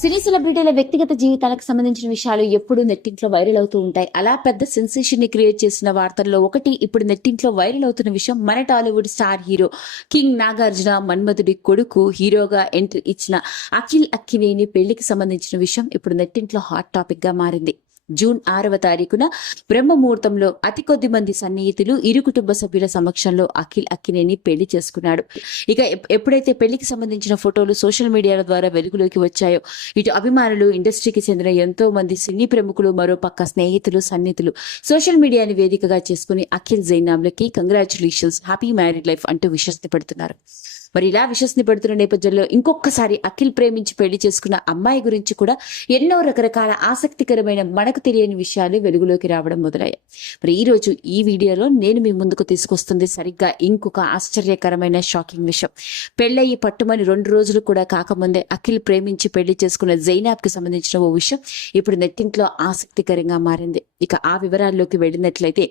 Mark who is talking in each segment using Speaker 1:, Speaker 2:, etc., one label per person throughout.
Speaker 1: సినీ సెలబ్రిటీల వ్యక్తిగత జీవితాలకు సంబంధించిన విషయాలు ఎప్పుడూ నెట్టింట్లో వైరల్ అవుతూ ఉంటాయి. అలా పెద్ద సెన్సేషన్ని క్రియేట్ చేసిన వార్తల్లో ఒకటి ఇప్పుడు నెట్టింట్లో వైరల్ అవుతున్న విషయం మన Tollywood star hero king Nagarjuna మన్మధుడి కొడుకు హీరోగా ఎంట్రీ ఇచ్చిన అఖిల్ అక్కినేని పెళ్ళికి సంబంధించిన విషయం ఇప్పుడు నెట్టింట్లో హాట్ టాపిక్గా మారింది. జూన్ ఆరవ తారీఖున బ్రహ్మముహూర్తంలో అతి కొద్ది మంది సన్నిహితులు ఇరు కుటుంబ సభ్యుల సమక్షంలో అఖిల్ అక్కినేని పెళ్ళి చేసుకున్నాడు. ఇక ఎప్పుడైతే పెళ్ళికి సంబంధించిన ఫోటోలు సోషల్ మీడియాల ద్వారా వెలుగులోకి వచ్చాయో ఇటు అభిమానులు ఇండస్ట్రీకి చెందిన ఎంతో మంది సినీ ప్రముఖులు మరో పక్క స్నేహితులు సన్నిహితులు సోషల్ మీడియాని వేదికగా చేసుకుని అఖిల్ జైనామ్లకి కంగ్రాచులేషన్స్ హ్యాపీ మ్యారీడ్ లైఫ్ అంటూ విశ్వస్ని పెడుతున్నారు. మరి ఇలా విశ్వస్ని పెడుతున్న నేపథ్యంలో ఇంకొకసారి అఖిల్ ప్రేమించి పెళ్ళి చేసుకున్న అమ్మాయి గురించి కూడా ఎన్నో రకరకాల ఆసక్తికరమైన మనకు తెలియని విషయాలు వెలుగులోకి రావడం మొదలయ్యాయి. మరి ఈ రోజు ఈ వీడియోలో నేను మీ ముందుకు తీసుకొస్తుంది సరిగ్గా ఇంకొక ఆశ్చర్యకరమైన షాకింగ్ విషయం. పెళ్ళయి పట్టుమని రెండు రోజులు కూడా కాకముందే అఖిల్ ప్రేమించి పెళ్ళి చేసుకున్న జైనాబ్కి సంబంధించిన ఓ విషయం ఇప్పుడు నెట్టింట్లో ఆసక్తికరంగా మారింది. ఇక ఆ వివరాల్లోకి వెళ్ళినట్లయితే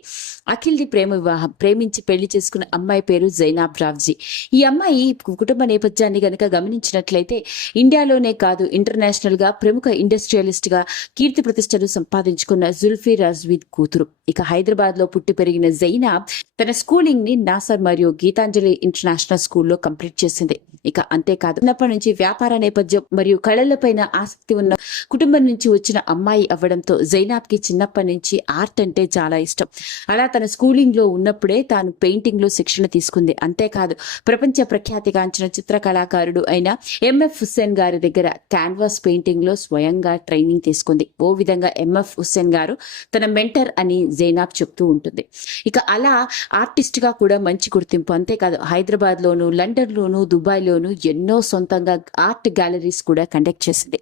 Speaker 1: అఖిల్ ది ప్రేమ వివాహం ప్రేమించి పెళ్ళి చేసుకున్న అమ్మాయి పేరు జైనాబ్ రావ్జీ ఈ అమ్మాయి కుటుంబ నేపథ్యాన్ని గనక గమనించినట్లయితే ఇండియాలోనే కాదు ఇంటర్నేషనల్గా ప్రముఖ ఇండస్ట్రియలిస్ట్గా కీర్తి ప్రతిష్టలు సంపాదించుకున్న జుల్ఫీ రాజ్వీద్ కూతురు. ఇక హైదరాబాద్లో పుట్టి పెరిగిన జైనాబ్ తన స్కూలింగ్ని నాసర్ మరియు గీతాంజలి ఇంటర్నేషనల్ స్కూల్లో కంప్లీట్ చేసింది. ఇక అంతేకాదు చిన్నప్పటి నుంచి వ్యాపార నేపథ్యం మరియు కళలపైన ఆసక్తి ఉన్న కుటుంబం నుంచి వచ్చిన అమ్మాయి అవ్వడంతో జైనాబ్కి చిన్నప్పటి నుంచి ఆర్ట్ అంటే చాలా ఇష్టం. అలా తన స్కూలింగ్లో ఉన్నప్పుడే తాను పెయింటింగ్లో శిక్షణ తీసుకుంది. అంతేకాదు ప్రపంచ ప్రఖ్యాతిగాంచిన చిత్ర కళాకారుడు అయిన ఎంఎఫ్ హుస్సేన్ గారి దగ్గర క్యాన్వాస్ పెయింటింగ్లో స్వయంగా ట్రైనింగ్ తీసుకుంది. ఓ విధంగా ఎంఎఫ్ హుస్సేన్ గారు తన మెంటర్ అని జైనాబ్ చెప్తూ ఉంటుంది. ఇక అలా ఆర్టిస్ట్గా కూడా మంచి గుర్తింపు. అంతేకాదు హైదరాబాద్ లండన్లోను దుబాయ్లోను ఎన్నో సొంతంగా ఆర్ట్ గ్యాలరీస్ కూడా కండక్ట్ చేసింది.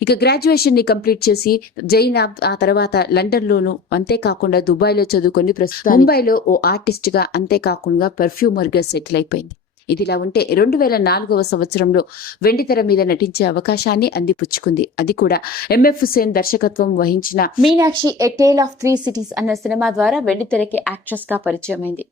Speaker 1: ఇక గ్రాడ్యుయేషన్ని కంప్లీట్ చేసి జైన్ ఆ తర్వాత లండన్ లోను అంతేకాకుండా దుబాయ్లో చదువుకొని ప్రస్తుతం ముంబైలో ఓ ఆర్టిస్ట్గా అంతేకాకుండా పెర్ఫ్యూమర్గా సెటిల్ అయిపోయింది. ఇదిలా ఉంటే రెండు వేల నాలుగవ సంవత్సరంలో వెండితెర మీద నటించే అవకాశాన్ని అందిపుచ్చుకుంది. అది కూడా ఎంఎఫ్ హుసేన్ దర్శకత్వం వహించిన Meenaxi a tale of three cities అన్న సినిమా ద్వారా వెండితెరకి యాక్ట్రెస్గా పరిచయమైంది.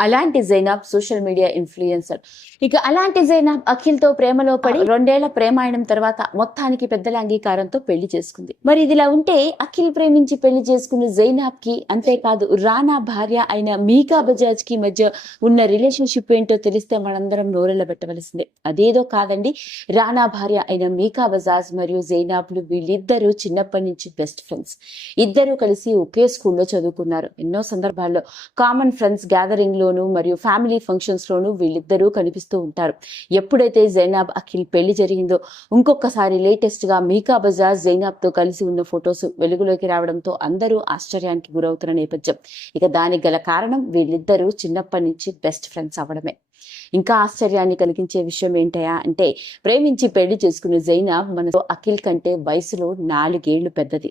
Speaker 1: అలాంటి జైనాబ్ సోషల్ మీడియా ఇన్ఫ్లుయెన్సర్. ఇక అలాంటి జైనాబ్ అఖిల్తో ప్రేమలో పడి రెండేళ్ళ ప్రేమాయణం తర్వాత మొత్తానికి పెద్దల అంగీకారంతో పెళ్ళి చేసుకుంది. మరి ఇదిలా ఉంటే అఖిల్ ప్రేమించి పెళ్ళి చేసుకున్న జైనాబ్కి అంతేకాదు రానా భార్య అయిన మీకా బజాజ్కి మధ్య ఉన్న రిలేషన్షిప్ ఏంటో తెలిస్తే మనందరం నోరెళ్ళ పెట్టవలసిందే. అదేదో కాదండి. రానా భార్య అయిన మీకా బజాజ్ మరియు జైనాబ్లు వీళ్ళిద్దరూ చిన్నప్పటి నుంచి బెస్ట్ ఫ్రెండ్స్. ఇద్దరూ కలిసి ఒకే స్కూల్లో చదువుకున్నారు. ఎన్నో సందర్భాల్లో కామన్ ఫ్రెండ్స్ గ్యాదరింగ్ లోను మరియు ఫ్యామిలీ ఫంక్షన్స్ లోను వీళ్ళిద్దరూ కనిపిస్తూ ఉంటారు. ఎప్పుడైతే జైనాబ్ అఖిల్ పెళ్ళి జరిగిందో ఇంకొకసారి లేటెస్ట్గా మీకా బజాజ్ జైనాబ్తో కలిసి ఉన్న ఫొటోస్ వెలుగులోకి రావడంతో అందరూ ఆశ్చర్యానికి గురవుతున్న నేపథ్యం. ఇక దానికి గల కారణం వీళ్ళిద్దరూ చిన్నప్పటి నుంచి బెస్ట్ ఫ్రెండ్స్ అవ్వడమే. ఇంకా ఆశ్చర్యాన్ని కలిగించే విషయం ఏంటయా అంటే ప్రేమించి పెళ్ళి చేసుకున్న జైనాబ్ మనతో అఖిల్ కంటే వయసులో నాలుగేళ్ళు పెద్దది.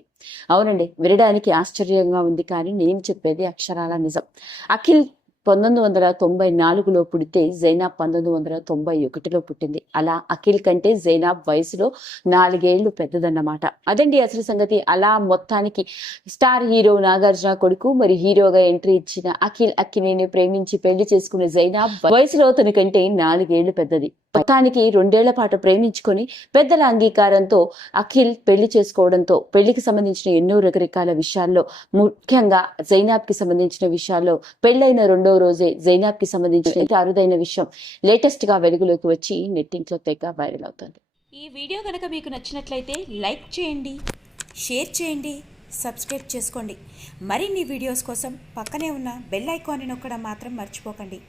Speaker 1: అవునండి వినడానికి ఆశ్చర్యంగా ఉంది కానీ నేను చెప్పేది అక్షరాల నిజం. అఖిల్ పంతొమ్మిది వందల తొంభై నాలుగులో పుడితే జైనాబ్ పంతొమ్మిది వందల తొంభై ఒకటిలో పుట్టింది. అలా అఖిల్ కంటే జైనాబ్ వయసులో నాలుగేళ్ళు పెద్దదన్నమాట. అదండి అసలు సంగతి. అలా మొత్తానికి స్టార్ హీరో నాగార్జున కొడుకు మరి హీరోగా ఎంట్రీ ఇచ్చిన అఖిల్ అక్కినేని ప్రేమించి పెళ్ళి చేసుకున్న జైనాబ్ వయసులో తనకంటే నాలుగేళ్ళు పెద్దది. మొత్తానికి రెండేళ్ళ పాటు ప్రేమించుకొని పెద్దల అంగీకారంతో అఖిల్ పెళ్ళి చేసుకోవడంతో పెళ్ళికి సంబంధించిన ఎన్నో రకరకాల విషయాల్లో ముఖ్యంగా జైనాబ్కి సంబంధించిన విషయాల్లో పెళ్ళైన రెండో రోజే జైనాబ్కి సంబంధించిన అరుదైన విషయం లేటెస్ట్గా వెలుగులోకి వచ్చి నెట్టింట్లో తెగ వైరల్ అవుతుంది.
Speaker 2: ఈ వీడియో కనుక మీకు నచ్చినట్లయితే లైక్ చేయండి షేర్ చేయండి సబ్స్క్రైబ్ చేసుకోండి. మరిన్ని వీడియోస్ కోసం పక్కనే ఉన్న బెల్ ఐకాన్ని నొక్కడం మాత్రం మర్చిపోకండి.